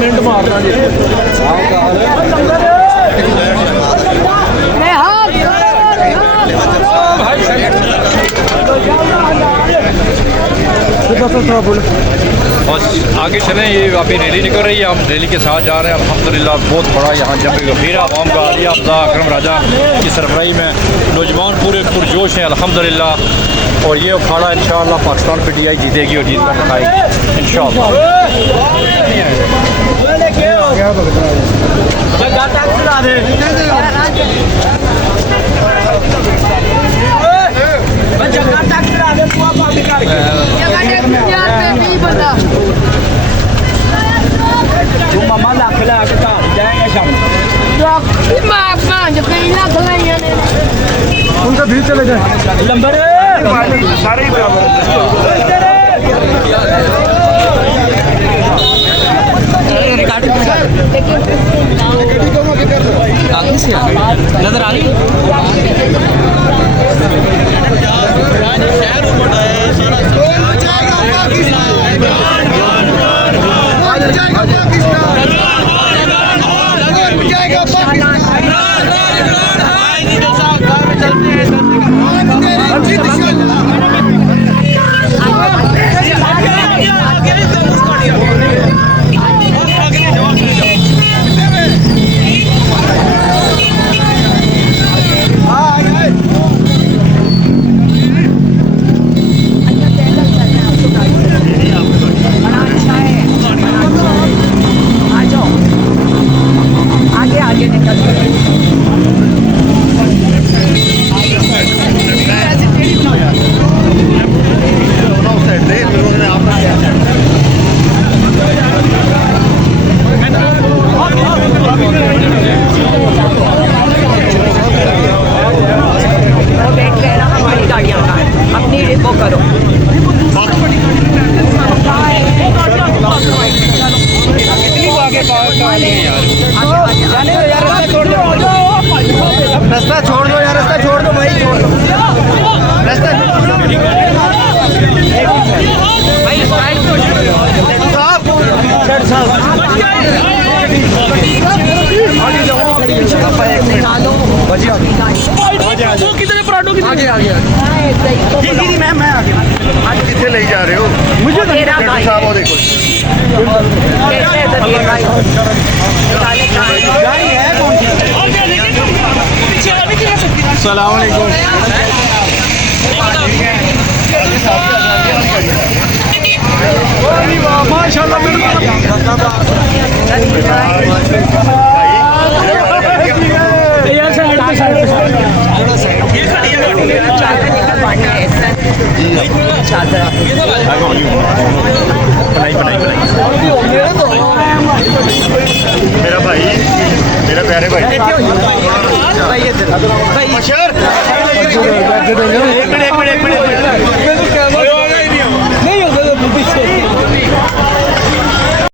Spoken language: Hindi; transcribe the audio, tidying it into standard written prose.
मिनट मारना जी बस आगे चलें। ये अभी रैली निकल रही है, हम रैली के साथ जा रहे हैं। अल्हम्दुलिल्लाह बहुत बड़ा यहाँ जब गंभीर आवाम का आलिया अफजा अकरम राजा की सरबराही में नौजवान पूरे पुरजोश हैं अल्हम्दुलिल्लाह। और ये अखाड़ा इंशाअल्लाह पाकिस्तान PTI जीतेगी और जीत कर दिखाएगी इंशाअल्लाह। मामा लख ला के घर जाएंगे शाम उनका भी चले जाए लंबर सारे ही बराबर नजर आ रही रास्ता छोड़ दो यार, रास्ता छोड़ दो भाई, छोड़ दो रास्ता कितने ले जा रहे हो मुझे साहब वो देखो सलाम अलैकुम माशाल्लाह मेरा भाई, मेरा प्यारे भाई